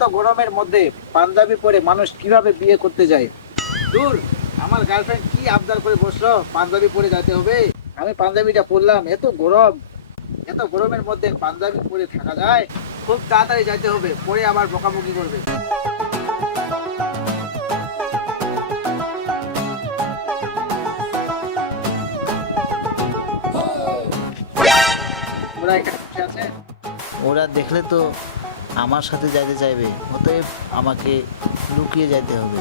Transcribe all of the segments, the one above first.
এত গরমের মধ্যে পাঞ্জাবি পরে মানুষ কিভাবে বিয়ে করতে যায়? দূর, আমার গার্লফ্রেন্ড কি আবদার করে বসলো পাঞ্জাবি পরে যেতে হবে। আমি পাঞ্জাবিটা পরলাম, এত গরম, এত গরমের মধ্যে পাঞ্জাবি পরে থাকা যায়? খুব তাড়াতাড়ি যাইতে হবে, পরে আবার বকাবকি করবে। ওরা এখানে বসে আছে। ওরা দেখলে তো আমার সাথে যাইতে চাইবে, অতএব আমাকে লুকিয়ে যাইতে হবে।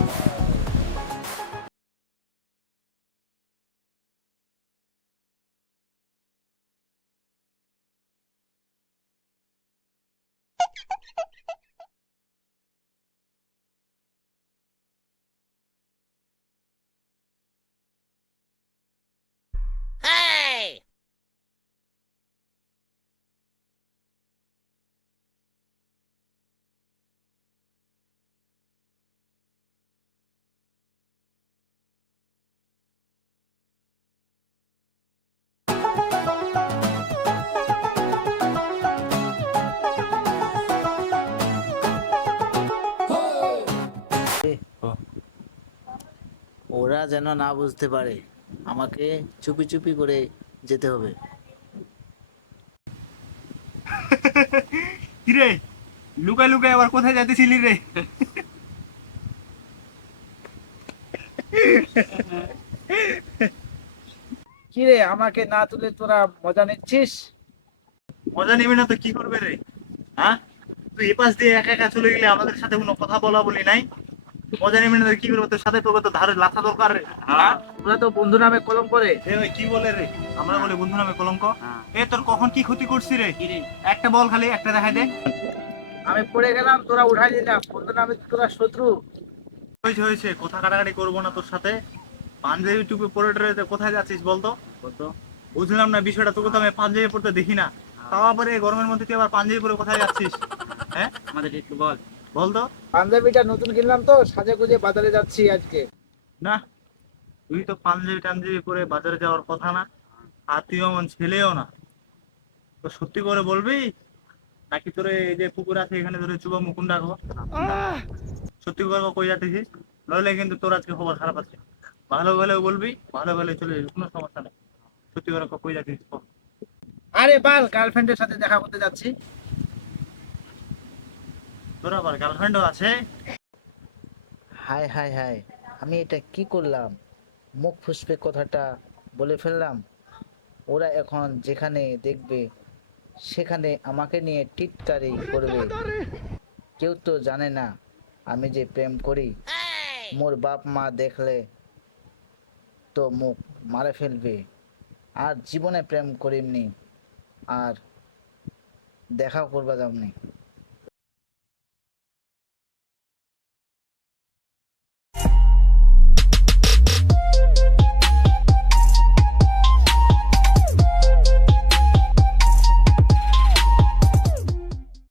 ওরা যেন না বুঝতে পারে, আমাকে চুপি চুপি করে যেতে হবে। কিরে, লুকায় লুকায় আবার কোথায় যাইতেছিলি রে? কি রে, আমাকে না তুলে তোরা মজা নিচ্ছিস? মজা নিবি না তো কি করবে রে? হ্যাঁ, তুই এ পাশ দিয়ে একা একা চলে গেলে আমাদের সাথে কোনো কথা বলা বলি নাই। মজা নিবি না তো কি করবে? তোর সাথে তোকে তো ধারে লাথা দরকার রে। হ্যাঁ, ওরা তো বন্ধু নামে কলম করে। এ ভাই কি বলে রে? আমরা বলে বন্ধু নামে কলঙ্ক? এ তোর কখন কি ক্ষতি করছি রে? একটা বল, খালি একটা দেখাই দে। আমি পড়ে গেলাম, তোরা উঠাই দিলাম, বন্ধু নামে তোরা শত্রু। হয়েছে হয়েছে, কথা কাটাকাটি করবো না তোর সাথে। পাঞ্জাবি টুপি পরে টরে কোথায় যাচ্ছিস বলতো? বলতো বুঝলাম না বিষয়টা, তোকে তো আমি পাঞ্জাবি পরতে দেখি না। তাও আবার এই গরমের মধ্যে তুই আবার পাঞ্জাবি পরে কোথায় যাচ্ছিস? হ্যাঁ, আমাদের একটু বল, বলতো। পাঞ্জাবিটা নতুন কিনলাম তো, সাজে গুজে বাজারে যাচ্ছি আজকে। না, তুই তো পাঞ্জাবি টাঞ্জাবি পরে বাজারে যাওয়ার কথা না, আর তুই এমন ছেলেও না। তো সত্যি করে বলবি, নাকি তোরে এই যে পুকুর আছে এখানে ধরে চুবা মুকুন ডাকবো? সত্যি করে কই যাচ্ছিস? নইলে কিন্তু তোর আজকে খবর খারাপ আছে। ভালো হলেও বলবি, ভালো হলে চলে যাবি, কোনো সমস্যা নেই। সত্যি করে কই যাচ্ছিস বল। আরে বাল, গার্লফ্রেন্ডের সাথে দেখা করতে যাচ্ছি। তোর আবার গার্লফ্রেন্ডও আছে? হায় হায় হায়, আমি এটা কি করলাম? মুখ ফুসকে কথাটা বলে ফেললাম। ওরা এখন যেখানে দেখবে সেখানে আমাকে নিয়ে টিটকারি করবে। কেউ তো জানে না আমি যে প্রেম করি। মোর বাপ মা দেখলে তো মুখ মারে ফেলবে। আর জীবনে প্রেম করিমনি, আর দেখাও করবা যাবনি।